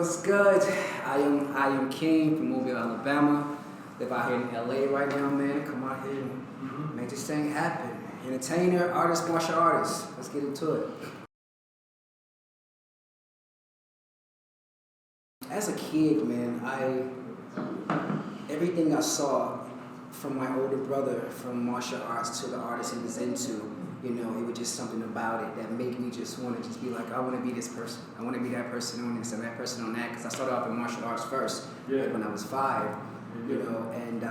what's good? I am King from Mobile, Alabama. Live out here in LA right now, man. Come out here and make this thing happen. Entertainer, artist, martial artist. Let's get into it. As a kid, man, everything I saw from my older brother, from martial arts to the artist he was into, you know, it was just something about it that made me just want to just be like, I want to be this person. I want to be that person on this and that person on that. Because I started off in martial arts first, like when I was 5, you know. And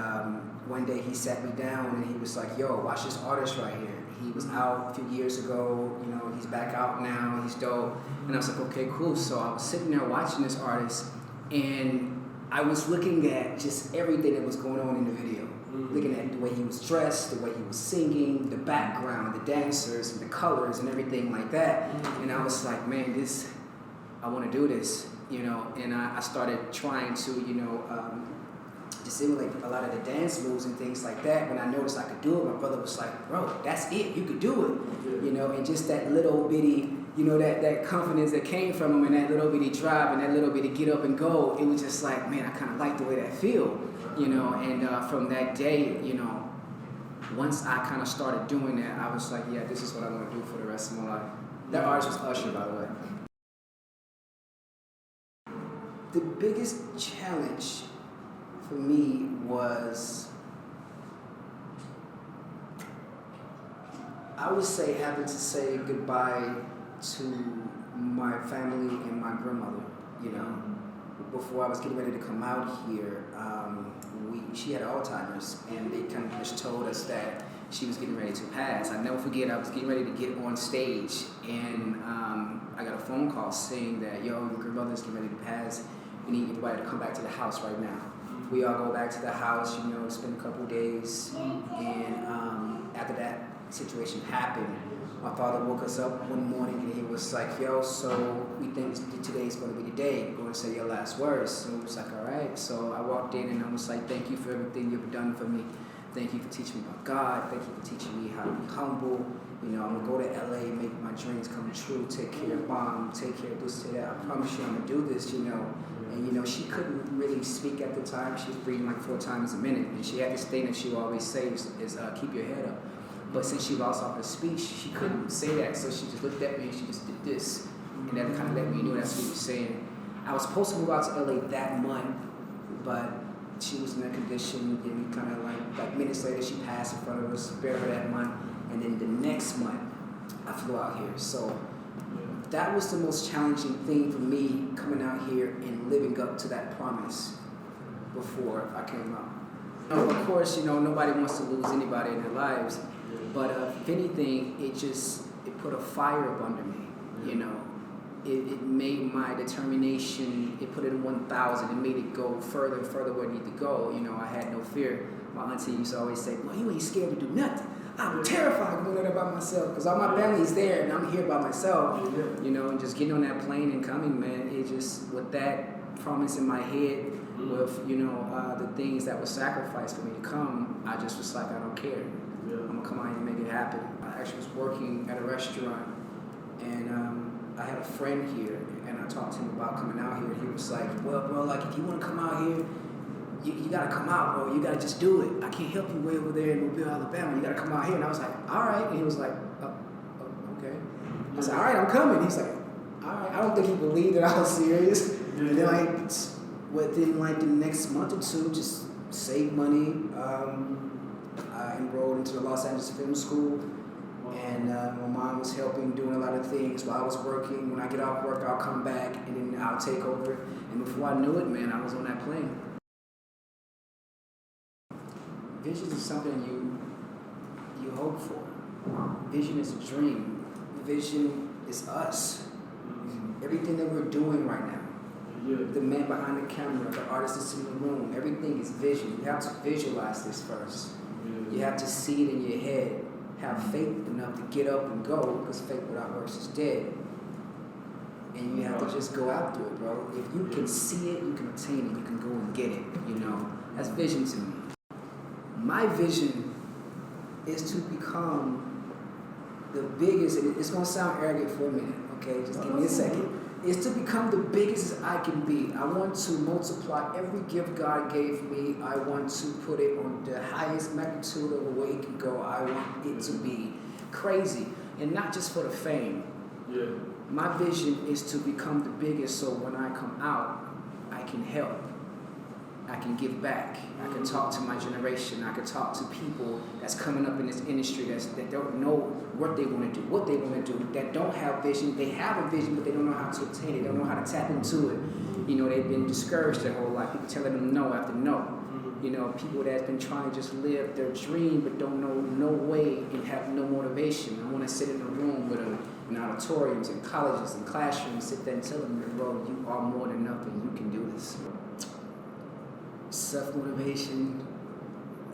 one day he sat me down and he was like, yo, watch this artist right here. He was out a few years ago, you know, he's back out now, he's dope. And I was like, okay, cool. So I was sitting there watching this artist and I was looking at just everything that was going on in the video. Looking at the way he was dressed, the way he was singing, the background, the dancers, and the colors, and everything like that. And I was like, man, I want to do this, you know. And I started trying to, you know, just simulate a lot of the dance moves and things like that. When I noticed I could do it, my brother was like, bro, that's it, you could do it, you know. And just that little bitty, you know, that confidence that came from him, and that little bitty drive, and that little bitty get up and go, it was just like, man, I kind of like the way that feel. You know, and from that day, you know, once I kind of started doing that, I was like, yeah, this is what I want to do for the rest of my life. That artist was Usher, by the way. The biggest challenge for me was, I would say, having to say goodbye to my family and my grandmother, you know. Before I was getting ready to come out here, she had Alzheimer's, and they kind of just told us that she was getting ready to pass. I never forget, I was getting ready to get on stage, and I got a phone call saying that, yo, your grandmother's getting ready to pass. We need everybody to come back to the house right now. We all go back to the house, you know, spend a couple days, and after that situation happened, my father woke us up one morning and he was like, yo, so we think today's going to be the day. You're going to say your last words. So we was like, all right. So I walked in and I was like, thank you for everything you've done for me. Thank you for teaching me about God. Thank you for teaching me how to be humble. You know, I'm going to go to LA, make my dreams come true, take care of mom, take care of this, take that. I promise you I'm going to do this, you know. And, you know, she couldn't really speak at the time. She was breathing like 4 times a minute. And she had this thing that she always says is keep your head up. But since she lost all her speech, she couldn't say that, so she just looked at me and she just did this. And that kind of let me know that's what she was saying. I was supposed to move out to LA that month, but she was in a condition, and we kind of like minutes later, she passed in front of us, buried her that month, and then the next month, I flew out here. So that was the most challenging thing for me, coming out here and living up to that promise before I came out. Of course, you know, nobody wants to lose anybody in their lives. But if anything, it put a fire up under me, you know. It made my determination, it put it in 1,000. It made it go further and further where it needed to go. You know, I had no fear. My auntie used to always say, well, you ain't scared to do nothing. I'm terrified going there by myself because all my family's there and I'm here by myself. You know, and just getting on that plane and coming, man, it just, with that promise in my head, with, you know, the things that were sacrificed for me to come, I just was like, I don't care. I'm gonna come out here and make it happen. I actually was working at a restaurant, and I had a friend here, and I talked to him about coming out here. He was like, well, bro, like, if you wanna come out here, you gotta come out, bro. You gotta just do it. I can't help you way over there in Mobile, Alabama. You gotta come out here. And I was like, all right. And he was like, oh, okay. I said, all right, I'm coming. He's like, all right. I don't think he believed that I was serious. And then, like, within like the next month or two, just save money. I enrolled into the Los Angeles Film School, and my mom was helping, doing a lot of things while I was working. When I get off work, I'll come back, and then I'll take over. And before I knew it, man, I was on that plane. Vision is something you hope for. Vision is a dream. Vision is us. Everything that we're doing right now. The man behind the camera, the artist that's in the room, everything is vision. You have to visualize this first. You have to see it in your head. Have faith enough to get up and go, because faith without works is dead. And you have to just go after it, bro. If you can see it, you can obtain it. You can go and get it, you know. That's vision to me. My vision is to become the biggest, and it's going to sound arrogant for a minute, okay? Just give me a second. Is to become the biggest I can be. I want to multiply every gift God gave me. I want to put it on the highest magnitude of the way it can go. I want it to be crazy, and not just for the fame. Yeah. My vision is to become the biggest, so when I come out, I can help. I can give back. I can talk to my generation. I can talk to people that's coming up in this industry that don't know what they want to do, that don't have vision. They have a vision, but they don't know how to obtain it. They don't know how to tap into it. You know, they've been discouraged their whole life. People telling them no after no. You know, people that's been trying to just live their dream, but don't know no way and have no motivation. I want to sit in a room with them in auditoriums and colleges and classrooms, sit there and tell them, bro, you are more than enough and you can do this. Self-motivation,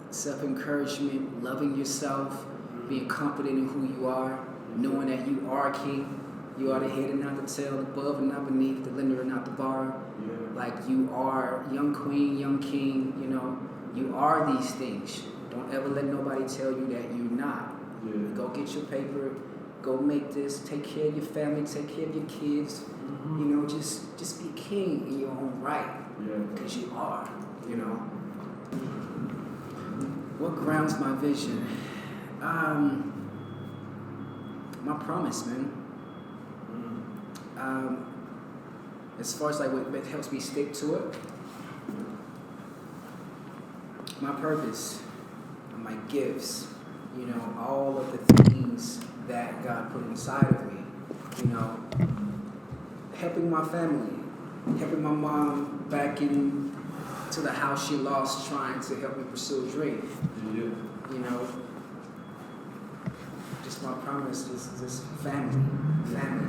self-encouragement, loving yourself, being confident in who you are, knowing that you are a king. You are the head and not the tail, above and not beneath, the lender and not the borrower. Yeah. Like you are young queen, young king, you know. You are these things. Don't ever let nobody tell you that you're not. Yeah. Go get your paper, go make this, take care of your family, take care of your kids. Mm-hmm. You know, just be king in your own right. Yeah. Because you are. You know, what grounds my vision? My promise, man. As far as like what helps me stick to it, my purpose, my gifts, you know, all of the things that God put inside of me, you know, helping my family, helping my mom back in to the house she lost, trying to help me pursue a dream. Yeah. You know, just my promise, just family,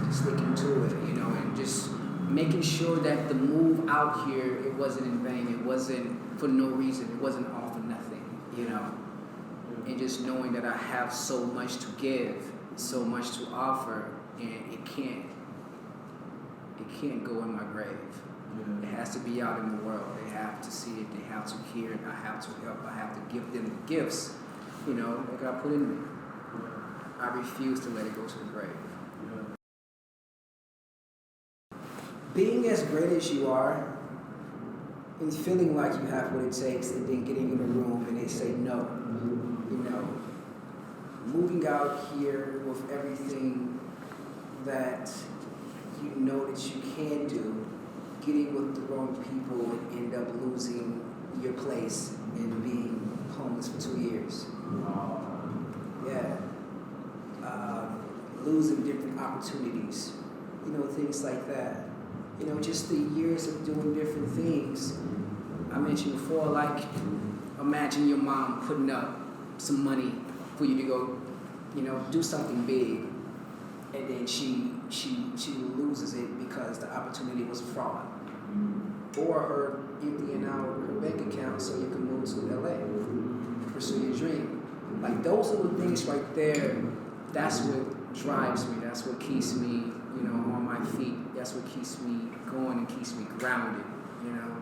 just sticking to it, you know, and just making sure that the move out here, it wasn't in vain, it wasn't for no reason, it wasn't all for nothing, you know, and just knowing that I have so much to give, so much to offer, and it can't go in my grave. It has to be out in the world. They have to see it. They have to hear it. I have to help. I have to give them the gifts, you know, that God put in me. I refuse to let it go to the grave. Being as great as you are and feeling like you have what it takes and then getting in a room and they say no, you know, moving out here with everything that you know that you can do, getting with the wrong people and end up losing your place and being homeless for 2 years. Yeah. Losing different opportunities, you know, things like that. You know, just the years of doing different things. I mentioned before, like, imagine your mom putting up some money for you to go, you know, do something big, and then she loses it because the opportunity was a fraud. Or her emptying out her bank account so you can move to LA and pursue your dream. Like those little things right there, that's what drives me, that's what keeps me, you know, on my feet. That's what keeps me going and keeps me grounded, you know.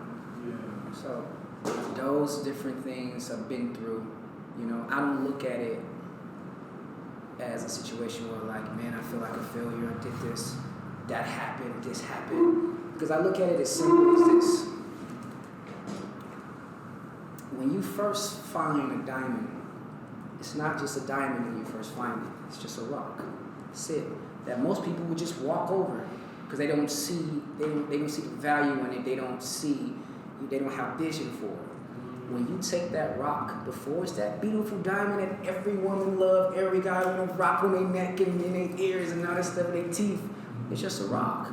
Yeah. So those different things I've been through, you know, I don't look at it as a situation where like, man, I feel like a failure, I did this, that happened, this happened. Because I look at it as simple as this. When you first find a diamond, it's not just a diamond when you first find it. It's just a rock. That's it. That most people would just walk over because they don't see the value in it. They don't have vision for it. When you take that rock, before it's that beautiful diamond that every woman loves, every guy want to rock on their neck and in their ears and all that stuff in their teeth, it's just a rock.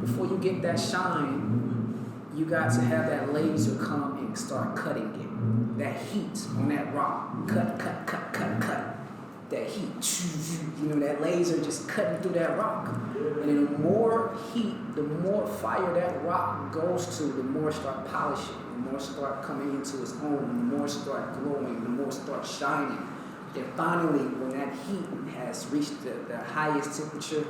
Before you get that shine, you got to have that laser come and start cutting it. That heat on that rock, cut. That heat, you know, that laser just cutting through that rock. And then the more heat, the more fire that rock goes to, the more start polishing, the more start coming into its own, the more start glowing, the more start shining. Then finally, when that heat has reached the highest temperature,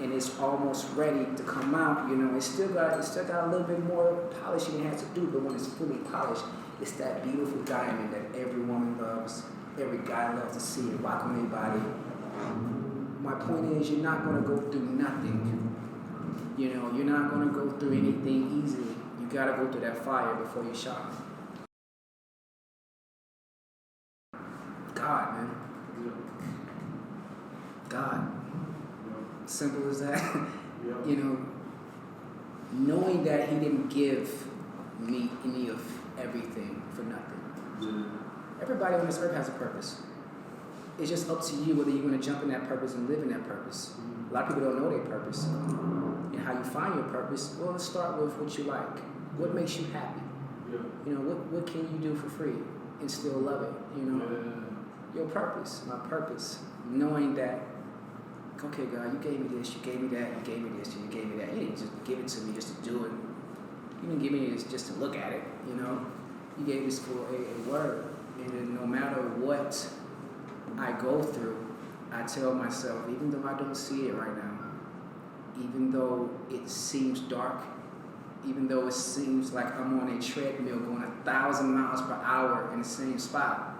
and it's almost ready to come out, you know, it's still got a little bit more polishing it has to do, but when it's fully polished, it's that beautiful diamond that every woman loves, every guy loves to see and rock on their body. My point is, you're not going to go through nothing. You know, you're not going to go through anything easily. You got to go through that fire before you shine. God, man. God. Simple as that. You know, knowing that he didn't give me any of everything for nothing. Everybody on this earth has a purpose. It's just up to you whether you're going to jump in that purpose and live in that purpose. A lot of people don't know their purpose. And how you find your purpose, well, let's start with what you like. What makes you happy? You know, what can you do for free and still love it? You know, your purpose, my purpose. Knowing that, okay, God, you gave me this, you gave me that, you gave me this, and you gave me that. You didn't just give it to me just to do it. You didn't give me this just to look at it, you know. You gave this for a word. And then no matter what I go through, I tell myself, even though I don't see it right now, even though it seems dark, even though it seems like I'm on a treadmill going 1,000 miles per hour in the same spot,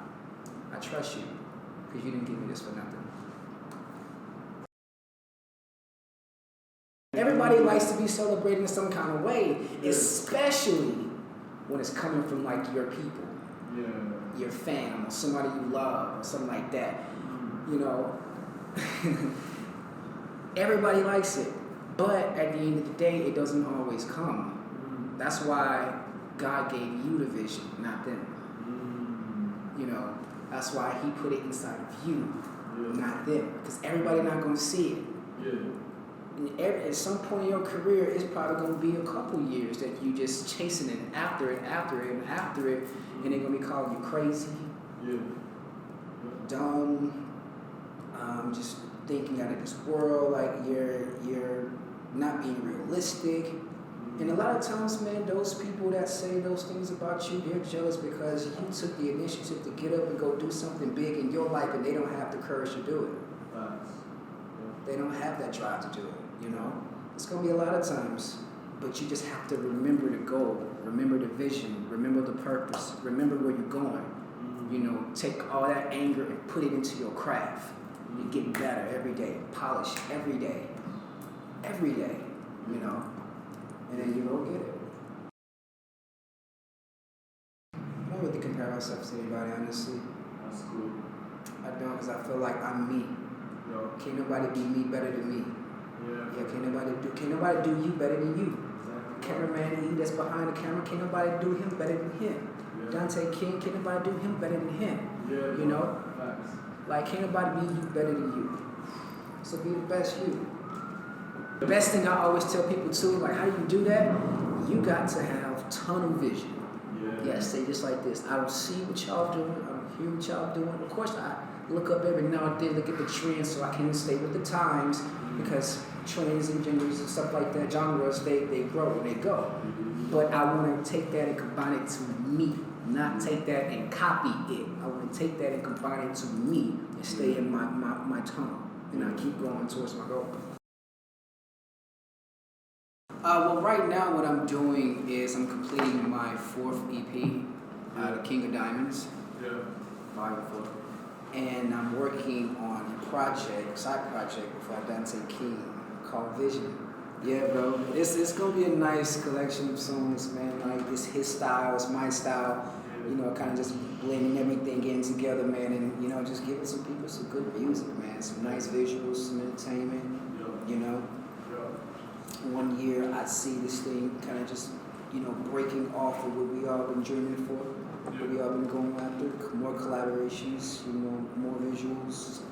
I trust you because you didn't give me this for nothing. Everybody likes to be celebrated in some kind of way, especially when it's coming from like your people, your fam, or somebody you love, or something like that. You know, everybody likes it, but at the end of the day, it doesn't always come. That's why God gave you the vision, not them. You know, that's why He put it inside of you, not them, because everybody not going to see it. And at some point in your career, it's probably going to be a couple years that you just chasing it after it, and they're going to be calling you crazy, dumb, just thinking out of this world, like you're not being realistic. And a lot of times, man, those people that say those things about you, they're jealous because you took the initiative to get up and go do something big in your life, and they don't have the courage to do it. They don't have that drive to do it. You know, it's going to be a lot of times, but you just have to remember the goal, remember the vision, remember the purpose, remember where you're going. You know, take all that anger and put it into your craft. You get better every day, polish every day, you know, and then you go get it. I don't really compare myself to anybody, honestly. That's cool. I don't, because I feel like I'm me. Can't nobody be me better than me. Can't nobody do you better than you. Cameraman E that's behind the camera, can't nobody do him better than him. Dante King, can't nobody do him better than him. You know? Like, can't nobody be you better than you. So be the best you. The best thing I always tell people too, like, how do you do that? You got to have tunnel vision. Yes, say just like this. I don't see what y'all doing. I don't hear what y'all doing. Of course, I look up every now and then, look at the trends so I can stay with the times, because trends and genders and stuff like that, genres, they grow and they go. But I want to take that and combine it to me, not take that and copy it. I want to take that and combine it to me and stay in my tunnel, and I keep going towards my goal. Well, right now what I'm doing is I'm completing my 4th EP, King of Diamonds, Volume 4. And I'm working on a side project with Dante Kiing called Vision. Yeah, bro. It's gonna be a nice collection of songs, man. Like, it's his style, it's my style. You know, kind of just blending everything in together, man, and, you know, just giving some people some good music, man. Some nice visuals, some entertainment, you know. One year I see this thing kind of just, you know, breaking off of what we all been dreaming for. What we all been going after, more collaborations, you know, more visuals,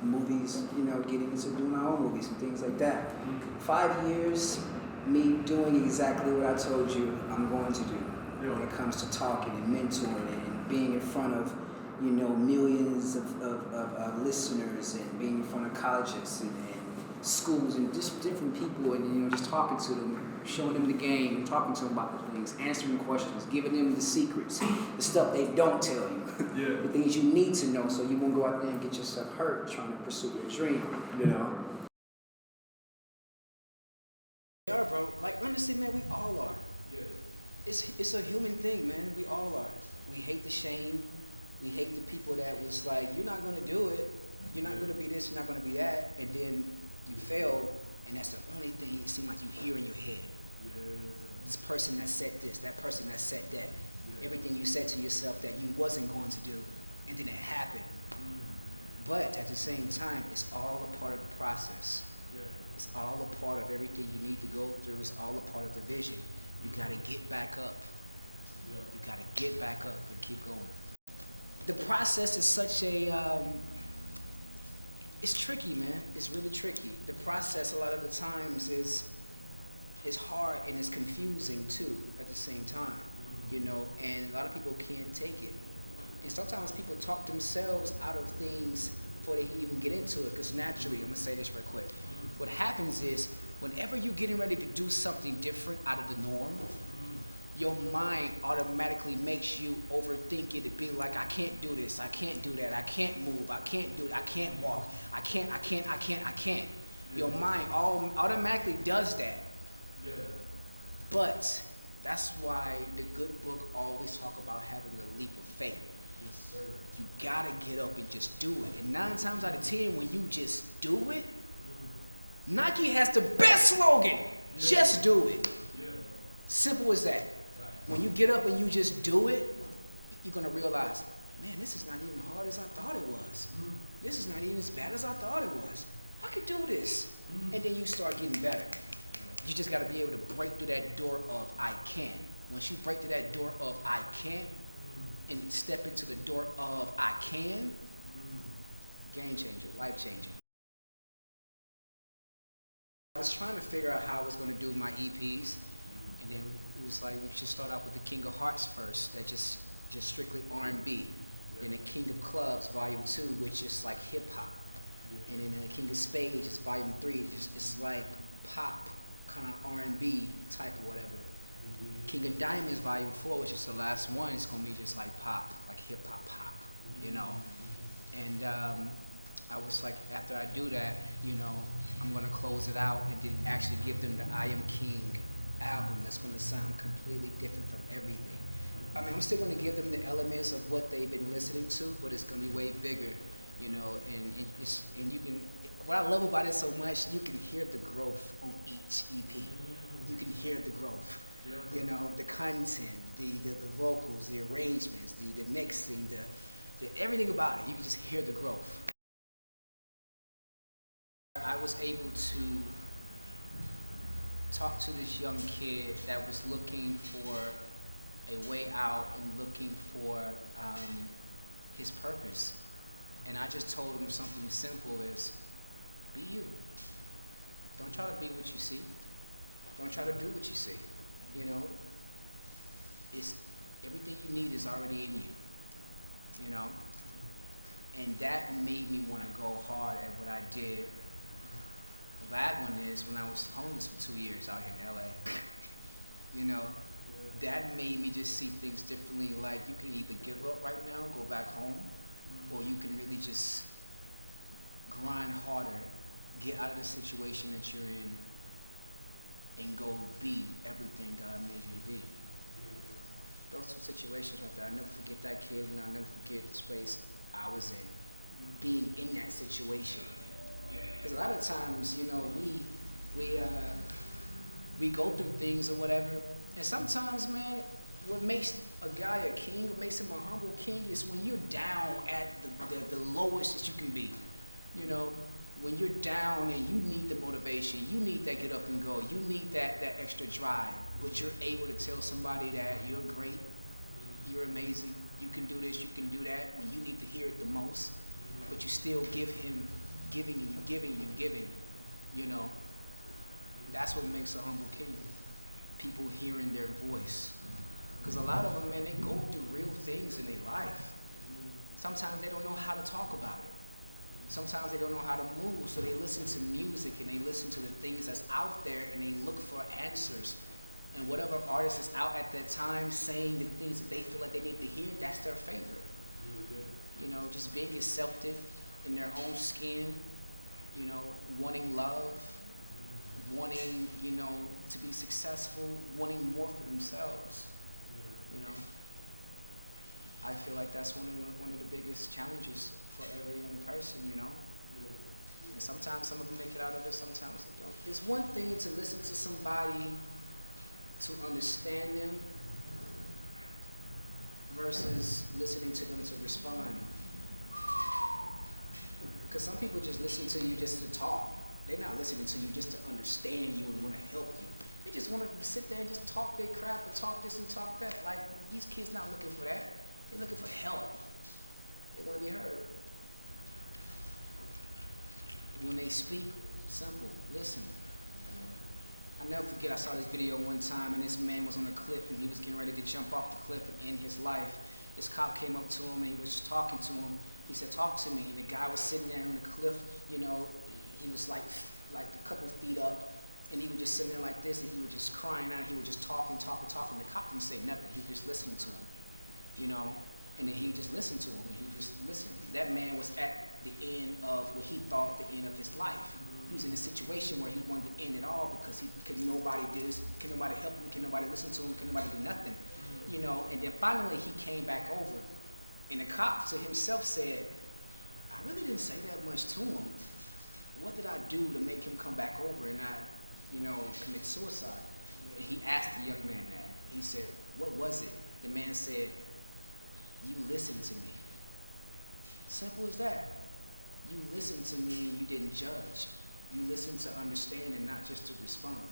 movies, you know, getting into doing our own movies and things like that. 5 years, me doing exactly what I told you I'm going to do when it comes to talking and mentoring and being in front of, you know, millions of listeners, and being in front of colleges and schools and just different people, and, you know, just talking to them, showing them the game, talking to them about the things, answering questions, giving them the secrets, the stuff they don't tell you, the things you need to know so you won't go out there and get yourself hurt trying to pursue your dream, you know? Yeah, bro. Like, honestly, man, we all are. It's a human thing, man. We all are. We hate the shame. We hate the people that was like, you're not going to do it. You're not going to be this, you're not going to be that, and then you fail, and that's the only thing it seems like you hear in your head. This person that said this, that person that said that. Everything you said to yourself that you wasn't going to do, and then it happened. But at the same time, it's all a part of the process. It's all a part of everything you need to go through. It's all a part of the vision. You got to get back up. You got to get back up and keep going. The process is such a, it's tricky, man. It's really tricky. The process a lot of the times is hard and it's confusing too at the same time, you know, and a lot of people can't take it. And sometimes people talk themselves out of things before they even get into it, because naturally, I'm gonna say this real quick. What happens is, whenever you're getting ready to do something different out of the norm, your mind automatically makes you overthink it to be like, I can't do this, I can't do that, I can't move, I can't do it, I can't walk, I can't. Your mind automatically does that. But that's why the good book always talk about having a leap of faith. Yes, sir. You gotta get up and just do it. And 9 times out of 10, when you just do it, Nike has the best slogan, just do it. Simple as that. When you get up and you just do it, you're gonna realize, man, this is not even hard as I thought it was. This is not even as bad as I thought it was. I could do this. And then you start getting better. You just got to be able to break through that door of I can. Once you break through that door of I can and step into the door of I can, game changer, life changing. I was trying to figure out how I was going to do my EPs, and then it was like we should start out with the King of Hearts first, that just strictly R&B. Then the King of Clubs, Volume 2, which is like hip hop. And then the King of Spades is Volume 3, it's like pop, kind of R&B type or whatever. King of Diamonds Volume 4, which is the last one, it's gonna be just like pop, like hip hop pop, you know. And I was like, after I do that, you know, I'm gonna close it out and then actually give them the I Am King album that's gonna sound completely different from everything. I mean, I'm still gonna give them the elements of what they've been listening to, but it's gonna be way bigger, you know, and you can, what I love about it so much, you can hear the growth on each EP. You can hear the growth. You know, the content, the vocals, the arrangements, the mixing, the everything about it. You can just hear the growth. I was able to talk to this young kid that was looking for a way out and looking for his purpose. And I just told him something simple is, be you. Don't try to be what you see. Don't try to do what you see. You know, it's everything you need is already in you. You know, and that made me want to go hard at what I did. The bad one is when I was homeless for 2 years out here in LA. You know, that made me just see things differently. Like, you can either give up right now, go back home, or you can really just grind harder, get out of the situation that you're in, and go be everything God made you to be. Those 2 situations right there, I'll never forget that kid, and I'll never forget the space I was in, being in that situation. Because a lot of times, you know, we go through things or whatever, and sometimes, man, what makes a guy a king, what makes him a humble king, is when you're down at the lowest that you can be. You know, when you're down and you need the motivation, you need that get up and go, you need that extra drive, but you're able to tell somebody that you're great, you're amazing, you can do this, you can do that, when you need to hear it the most, but you still give him, giving and you giving, you know. That's what makes a humble king. People hearing their voice. Because a lot of them, man, they go through real things in their life. Sometimes they don't know how to talk about it. Sometimes they don't know how to move, so they listen to music and they listen to the things that's out there and they look for answers. And whatever artist is out at that time saying the things that they feel like they need to hear, that's their favorite. You know, just being accepted in their own skin, you know, wanting love, wanting, you know, to be successful, wanting more for themselves. You know, I feel like that's one of the biggest challenges for every young person, you know. And sometimes some of them make it out of it, sometimes they don't. It's one thing to listen to somebody to understand them versus listening to them to respond. Because some people just listen to you just to talk. They're not listening to you just to understand you and want to help you. They just want to sit there and just talk their crap or talk this and talk that. Like, these kids not looking for that. They're looking for help. They want to be heard. When they speak, simple, listen. I never forget, I saw this video one time and this man was on a cliff and he was getting ready to jump off the cliff and end his life. This cop came up to him and he was talking to him. He said, talk to me. And the guy was sitting there on the cliff, you know, he was like a couple feet up, and he was just sitting there like this, and he was just crying out. He was just talking. The cop didn't say nothing. He was just listening to him, you know, and then he just listened to him. And he just listened. That man was at the end of what he thought the end of his life. He was in a situation where he wanted to end it all because nobody did this, can nobody help him, can nobody listen to him, can nobody do nothing, you know. And then finally he came back over, and the cop to himself said, I really didn't say that much to him. What did I do to make him come back over and not, you know, commit suicide? And he asked the young man that. He said, what was it? The man said, you listened to me. Simple as that. You listened to me and you didn't judge. You listened to understand and not just to respond.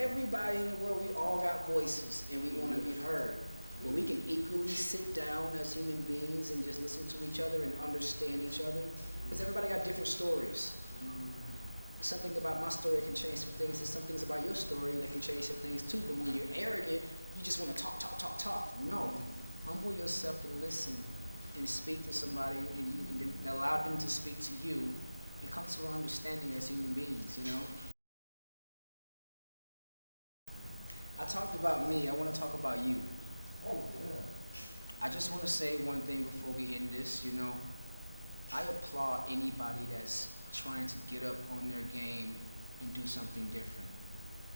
Everybody in the world, we all got voices and we want to be heard. But we can equally sit down as human beings and just listen to each other and understand each other. Because everybody got different stories. Something about my story can change some things. There's some things about your story that can change some things too. But when you're arrogant, you just want to talk. No. Humble yourself and listen and speak to somebody and allow them to speak to you and come to an understanding as human beings, you know? I talked about me. I want to talk about you. Oh, yeah. I just want to say one thing before we end this, you know. I applaud anybody that's trying to get up on their game and do something different.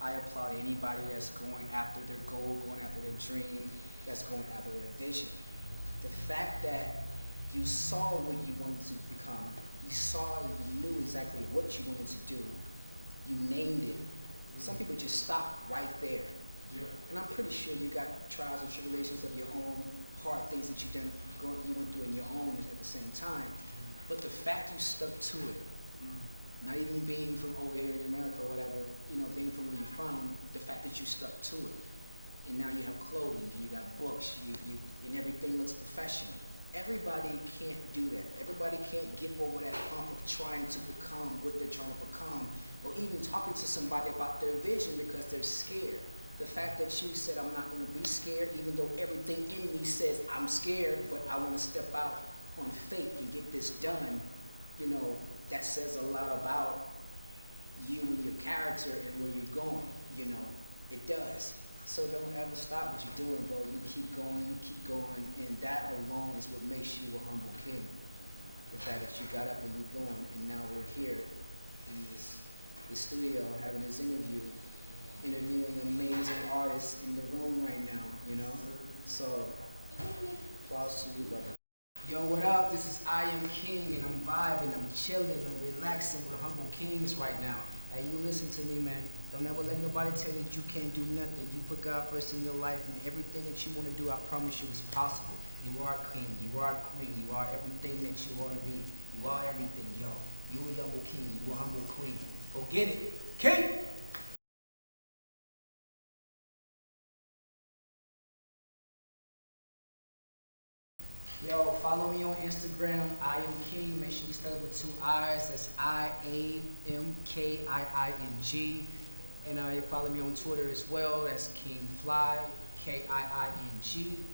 I applaud anybody that's going after their goal, going after their dream, that's going after their vision. The fact that you saw what you wanted to become, you saw and you knew exactly what you wanted to do, you named it. Some people just stop right there. Yeah. And I'm pretty sure you got trials and tribulations of your own, hard things that you went through in your own at the same time. But the fact you stuck to it, not even being from over here in America or whatever, you know, being from where you're from, the fact that you stuck to it. And now you have clothing, you got books, and everything looks professional. Everybody can't do that. Everybody can't get over that hump of trying to become what they're trying to become, or even talking to somebody about their vision because they're scared. The fact that you said, I'm not going to be scared, even though everything in me says I'm scared, but I want to step out on faith and get this done, you know, that says a lot about you and your character and where you're going, you know, it does. So don't ever stop what you're doing, bro. You keep going, and that alone is what makes you a humble king. The fact that you got up and you're going, and now we're here in the studio having this interviewing amazing artists in the room right now, you know? So, applause to you, brother. Yo, what up? This is I Am King, and I'm vibing, I'm chilling, I'm relaxing with Humble Kings right now. Hey, you listen to me, man. Don't ever let nobody tell you that you can't do nothing. You put God first in your life, and everything that you want to do, I promise you, is possible. You are a king, you are a queen, you are everything that you want to be. You are everything, yo. You a humble king, you a humble queen. Go get it. King! Yo, follow me on Instagram, I Am King. Make sure you spell it with 2 I's. That's IAMKIING. And you follow me on Twitter as well. That's KiingFly, KiingFliii.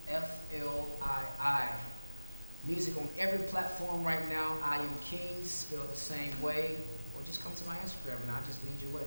Music on every platform right now. I Am King, spelled the same way. Or just come to my Instagram and I'll just lead your way.